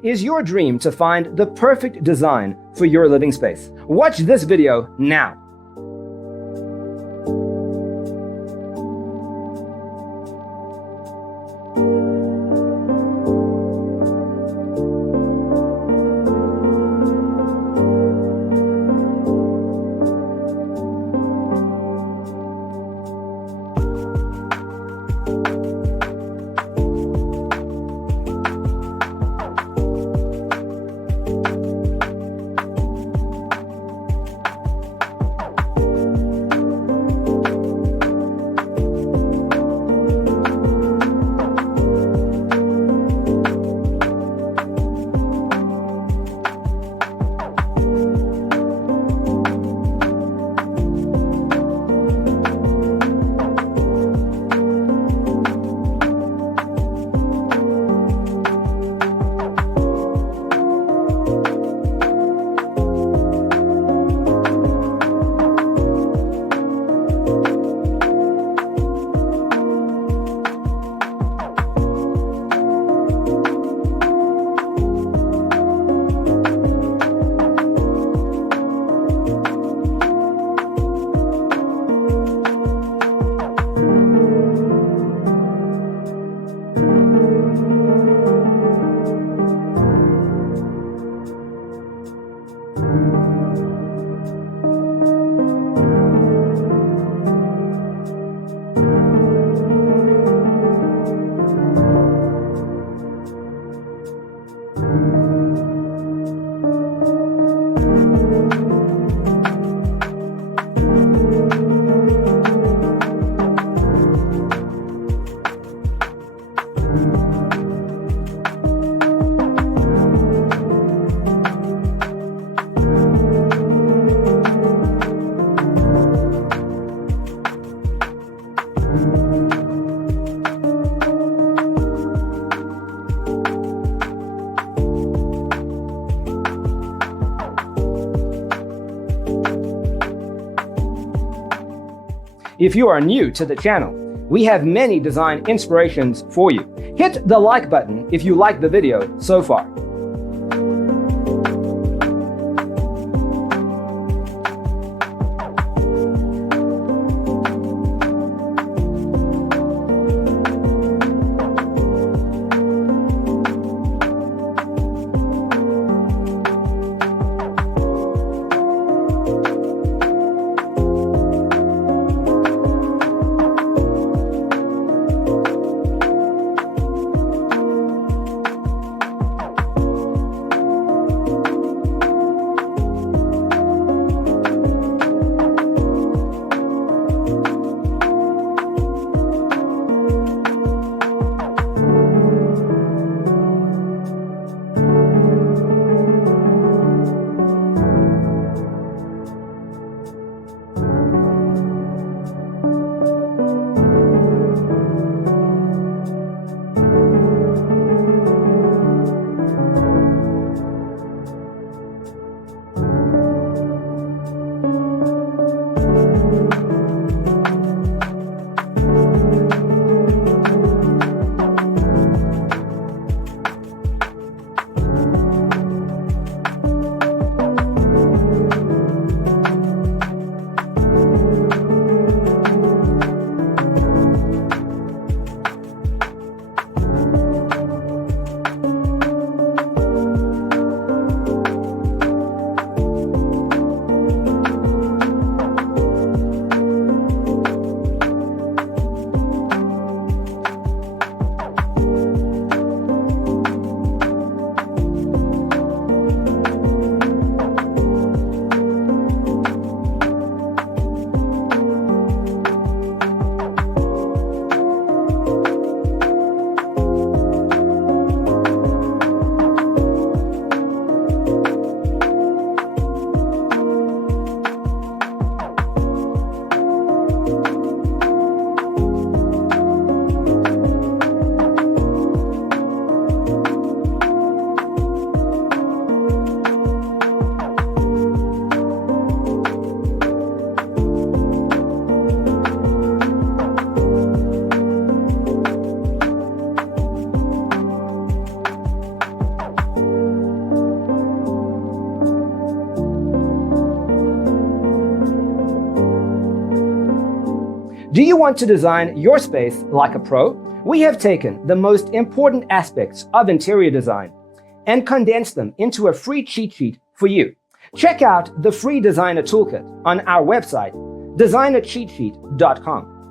Is your dream to find the perfect design for your living space? Watch this video now. If you are new to the channel, we have many design inspirations for you. Hit the like button if you like the video so far. Do you want to design your space like a pro? We have taken the most important aspects of interior design and condensed them into a free cheat sheet for you. Check out the free designer toolkit on our website, designercheatsheet.com.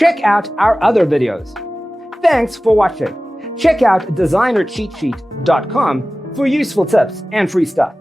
Check out our other videos. Thanks for watching. Check out designercheatsheet.com for useful tips and free stuff.